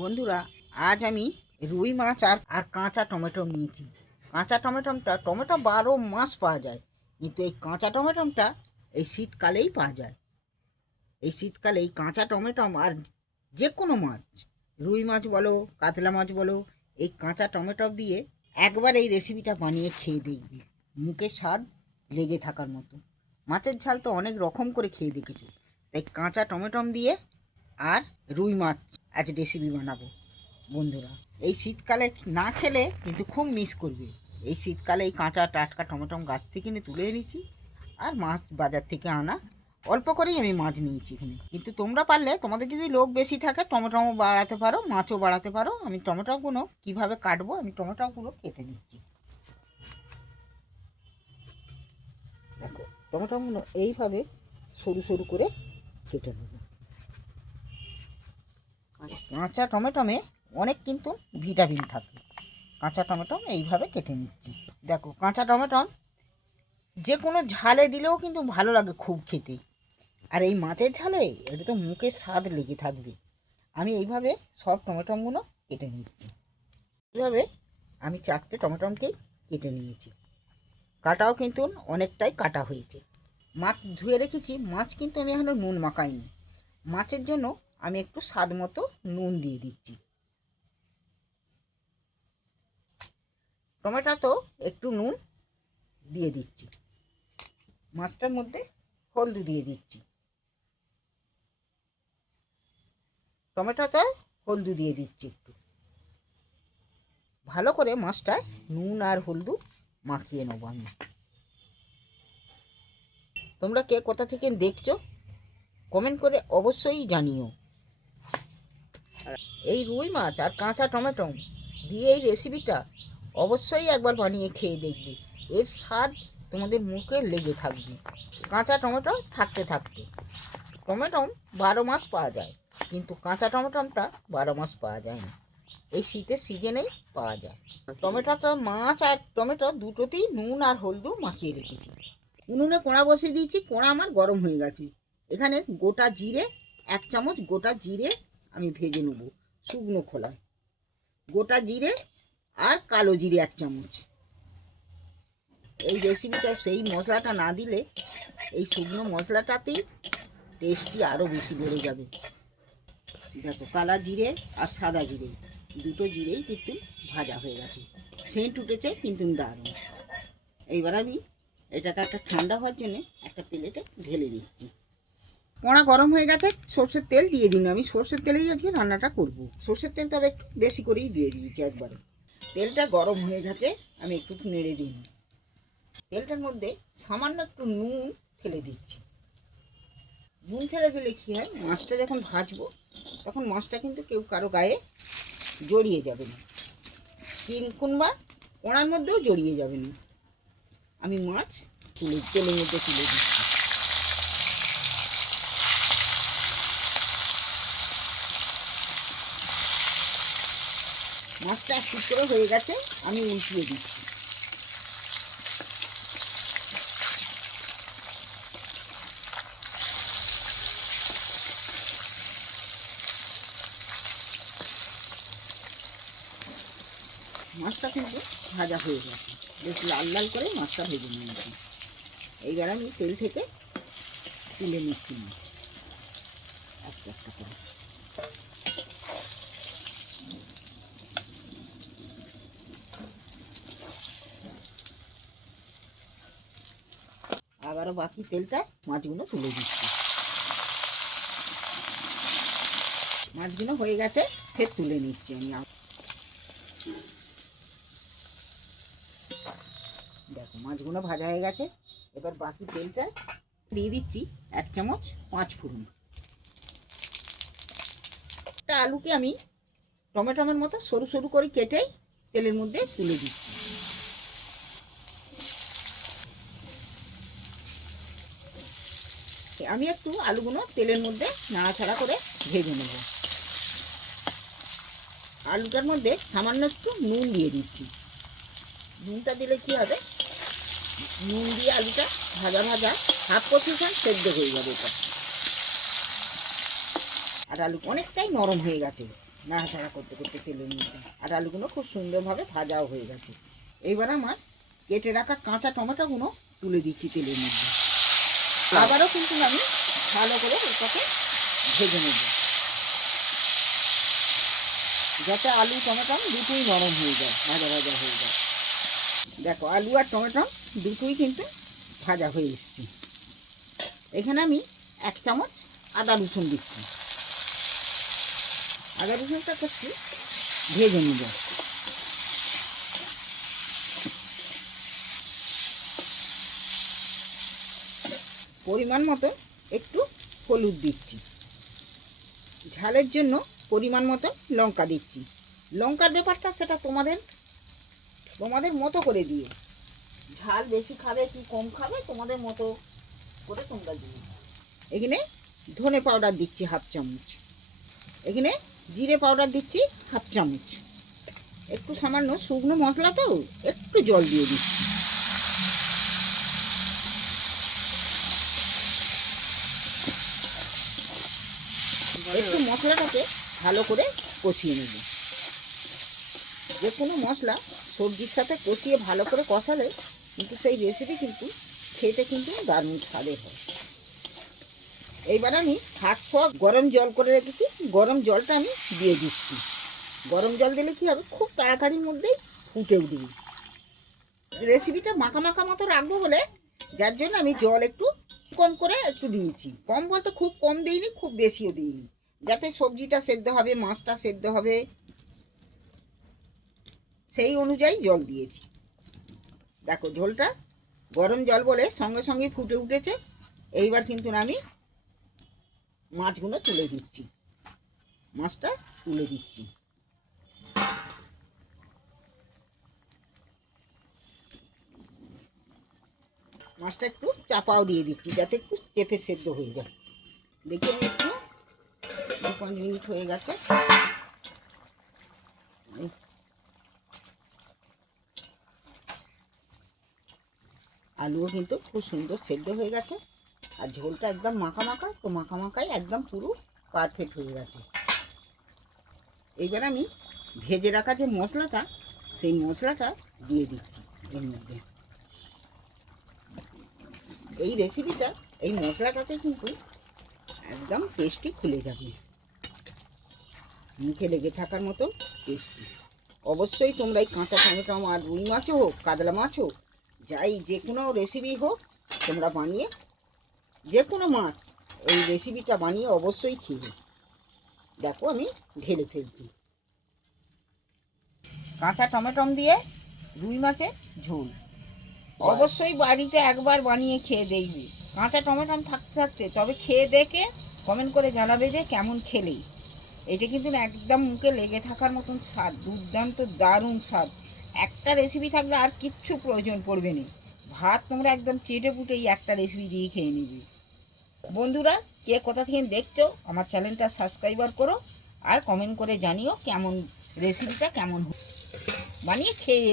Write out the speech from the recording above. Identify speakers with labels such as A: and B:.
A: বন্ধুরা, আজ আমি রুই মাছ আর আর কাঁচা টমেটো নিয়েছি। কাঁচা টমেটোটা, টমেটো বারো মাস পাওয়া যায়, কিন্তু এই কাঁচা টমেটোটা এই শীতকালেই পাওয়া যায়। এই শীতকালে এই কাঁচা টমেটো আর যে কোনো মাছ, রুই মাছ বলো, কাতলা মাছ বলো, এই কাঁচা টমেটো দিয়ে একবার এই রেসিপিটা বানিয়ে খেয়ে দেখবে। মুখে স্বাদ লেগে থাকার মতো। মাছের ঝাল তো অনেক রকম করে খেয়ে দেখেছ। তাই কাঁচা টমেটম দিয়ে আর রুই মাছ আজ রেসিপি বানাবো, বন্ধুরা। এই শীতকালে না খেলে কিন্তু খুব মিস করবে। এই শীতকালে এই কাঁচা টাটকা টমেটম গাছ থেকে এনে তুলে এনেছি, আর মাছ বাজার থেকে আনা, অল্প করেই আমি মাছ নিয়েছি এখানে। কিন্তু তোমরা পারলে, তোমাদের যদি লোক বেশি থাকে টমেটোও বাড়াতে পারো, মাছও বাড়াতে পারো, আমি টমেটোগুলো কীভাবে কাটবো, আমি টমেটোগুলো কেটে নিচ্ছি। দেখো, টমেটোগুলো এইভাবে সরু সরু করে কেটে নেব। কাঁচা টমেটোমে অনেক কিন্তু ভিটামিন থাকে। কাঁচা টমেটো এইভাবে কেটে নিচ্ছি। দেখো, কাঁচা টমেটো যে কোনো ঝালে দিলেও কিন্তু ভালো লাগে খুব খেতে। আর এই মাছের ঝালে এটা তো মুখে স্বাদ লেগে থাকবে। আমি এইভাবে সব টমেটোগুলো কেটে নিচ্ছি। এইভাবে আমি চারটে টমেটোমকেই কেটে নিয়েছি। কাটাও কিন্তু অনেকটাই কাটা হয়েছে। মাছ ধুয়ে রেখেছি, মাছ কিন্তু আমি এখনও নুন মাখাইনি। মাছের জন্য আমি একটু স্বাদ মতো নুন দিয়ে দিচ্ছি। টমেটো তো একটু নুন দিয়ে দিচ্ছি। মাছটার মধ্যে হলদি দিয়ে দিচ্ছি। টমেটোতে হলদু দিয়ে দিচ্ছি একটু। ভালো করে মাছটায় নুন আর হলদু মাখিয়ে নেব আমি। তোমরা কে কোথা থেকে দেখছ, কমেন্ট করে অবশ্যই জানিও। এই রুই মাছ আর কাঁচা টমেটো দিয়ে এই রেসিপিটা অবশ্যই একবার বানিয়ে খেয়ে দেখবে। এর স্বাদ তোমাদের মুখে লেগে থাকবে। কাঁচা টমেটো থাকতে থাকতে। টমেটো বারো মাস পাওয়া যায়, কিন্তু কাঁচা টমেটোটা বারো মাস পাওয়া যায় না। এই শীতের সিজনেই পাওয়া যায়। টমেটোটা মাছ আর টমেটো দুটোতেই নুন আর হলদু মাখিয়ে রেখেছি। উনুনে কোড়া বসিয়ে দিয়েছি, কোড়া আমার গরম হয়ে গেছে। এখানে গোটা জিরে, এক চামচ গোটা জিরে আমি ভেজে নেব। শুকনো খোলায় গোটা জিরে আর কালো জিরে এক চামচ। এই রেসিপিটা সেই মশলাটা না দিলে এই শুকনো মশলাটাতেই টেস্টি আরও বেশি বেড়ে যাবে। দেখো, কালা জিরে আর সাদা জিরে, দুটো জিরেই কিন্তু ভাজা হয়ে গেছে। সেন্ট উঠেছে, কিন্তু দারুণ। এইবার আমি এটাকে একটা ঠান্ডা হওয়ার জন্যে একটা প্লেটে ঢেলে দিচ্ছি। কড়া গরম হয়ে গেছে, সর্ষের তেল দিয়ে দিন। আমি সর্ষের তেলেই আজকে রান্নাটা করব। সর্ষের তেল তবে একটু বেশি করেই দিয়ে দিয়েছি একবারে। তেলটা গরম হয়ে গেছে, আমি একটু নেড়ে দিই। তেলটার মধ্যে সামান্য একটু নুন ফেলে দিচ্ছি। নুন ফেলে দিলে কী হয়, মাছটা যখন ভাজবো, তখন মাছটা কিন্তু কেউ কারও গায়ে জড়িয়ে যাবে না। কিংবা কোড়ার মধ্যেও জড়িয়ে যাবে না। আমি মাছ তুলে তেলের মধ্যে তুলে দিচ্ছি। মাছটা একটু করে হয়ে গেছে, আমি উল্টিয়ে দিচ্ছি। মাছটা কিন্তু ভাজা হয়ে গেছে। বেশ লাল লাল করে মাছটা ভেজে নিয়েছি এইবার আমি তেল থেকে তুলে নিচ্ছি একটা একটা করে। আবারও বাকি তেলটা মাছগুলো তুলে দিচ্ছি। মাছগুলো হয়ে গেছে, ফের তুলে নিচ্ছি আমি। দেখো, মাছগুলো ভাজা হয়ে গেছে। এবার বাকি তেলটা দিয়ে দিচ্ছি এক চামচ পাঁচ ফোড়ন। একটা আলুকে আমি টমেটোমের মতো সরু সরু করে কেটে তেলের মধ্যে তুলে দিচ্ছি। আমি একটু আলুগুলো তেলের মধ্যে নাড়াচাড়া করে ভেজে নেব। আলুটার মধ্যে সামান্য একটু নুন দিয়ে দিচ্ছি। নুনটা দিলে কি হবে? নুন দিয়ে আলুটা ভাজা ভাজা হাফ পজিশন সেদ্ধ হয়ে যাবে এটা। আর আলু অনেকটাই নরম হয়ে গেছে নাড়াচাড়া করতে করতে তেলের মধ্যে। আর আলুগুলো খুব সুন্দরভাবে ভাজাও হয়ে গেছে। এইবার আমার কেটে রাখা কাঁচা টমেটোগুলো তুলে দিচ্ছি তেলের মধ্যে। আবারও কিন্তু আমি ভালো করে ওটাকে ভেজে নেব। যাতে আলু, টমেটো দুটোই নরম হয়ে যায়, ভাজা ভাজা হয়ে যায়। দেখো, আলু আর টমেটো দুটোই কিন্তু ভাজা হয়ে এসছে। এখানে আমি এক চামচ আদা রসুন দিচ্ছি। আদা রসুনটা করছি ভেজে নেব। পরিমাণ মতো একটু হলুদ দিচ্ছি। ঝালের জন্য পরিমাণ মতো লঙ্কা দিচ্ছি। লঙ্কার ব্যাপারটা সেটা তোমাদের তোমাদের মতো করে দিয়ে। ঝাল বেশি খাবে কি কম খাবে তোমাদের মতো করে তোমরা দিও। এখানে ধনে পাউডার দিচ্ছি হাফ চামচ। এখানে জিরে পাউডার দিচ্ছি হাফ চামচ। একটু সামান্য শুকনো মশলা তো, একটু জল দিয়ে দিচ্ছি। একটু মশলাটাকে ভালো করে কষিয়ে নেব। যে কোনো মশলা সবজির সাথে কষিয়ে ভালো করে কষালে কিন্তু সেই রেসিপি কিন্তু খেতে কিন্তু দারুণ স্বাদে হয়। এইবার আমি হাত সব গরম জল করে রেখেছি। গরম জলটা আমি দিয়ে দিচ্ছি। গরম জল দিলে কি হবে? খুব তাড়াতাড়ির মধ্যেই ফুটে উঠবে। রেসিপিটা মাখা মাখা মতো রাখব বলে যার জন্য আমি জল একটু কম করে একটু দিয়েছি। কম বলতে খুব কম দিইনি, খুব বেশিও দিইনি। যাতে সবজিটা সেদ্ধ হবে, মাছটা সেদ্ধ হবে, সেই অনুযায়ী জল দিয়েছি। দেখো, ঝোলটা গরম জল বলে সঙ্গে সঙ্গে ফুটে উঠেছে। এইবার কিন্তু আমি মাছগুলো তুলে দিচ্ছি। মাছটা তুলে দিচ্ছি। মাছটা একটু চাপাও দিয়ে দিচ্ছি, যাতে একটু চেপে সেদ্ধ হয়ে যায়। দেখি আমি একটু পাঁচ মিনিট হয়ে গেছে। আলুও কিন্তু খুব সুন্দর সেদ্ধ হয়ে গেছে। আর ঝোলটা একদম মাখা মাখা, তো মাখা মাখাই একদম পুরো পারফেক্ট হয়ে গেছে। এইবার আমি ভেজে রাখা যে মশলাটা, সেই মশলাটা দিয়ে দিচ্ছি এর মধ্যে। এই রেসিপিটা এই মশলাটাতে কিন্তু একদম টেস্টি খুলে যাবে। মুখে লেগে থাকার মতো টেস্টি। অবশ্যই তোমরা এই কাঁচা টমেটো আর রুই মাছও হোক, কাতলা মাছ হোক, যাই যে কোনো রেসিপি হোক, তোমরা বানিয়ে যে কোনো মাছ এই রেসিপিটা বানিয়ে অবশ্যই খেয়ে দেখো আমি ঢেলে ফেলছি। কাঁচা টমেটম দিয়ে রুই মাছের ঝোল। অবশ্যই বাড়িতে একবার বানিয়ে খেয়ে দেখবি। কাঁচা টমেটম থাকতে থাকতে তবে খেয়ে দেখে কমেন্ট করে জানাবে যে কেমন খেলেই এটা কিন্তু একদম মুখে লেগে থাকার মতন স্বাদ, দুর্দান্ত, দারুণ স্বাদ। একটা রেসিপি থাকলে আর কিচ্ছু প্রয়োজন পড়বে না। ভাত তোমরা একদম চেটে পুটে এই একটা রেসিপি দিয়ে খেয়ে নিবি। বন্ধুরা, কে কোথা থেকে দেখছ, আমার চ্যানেলটা সাবস্ক্রাইবার করো আর কমেন্ট করে জানিও কেমন রেসিপিটা কেমন। বানিয়ে খেয়ে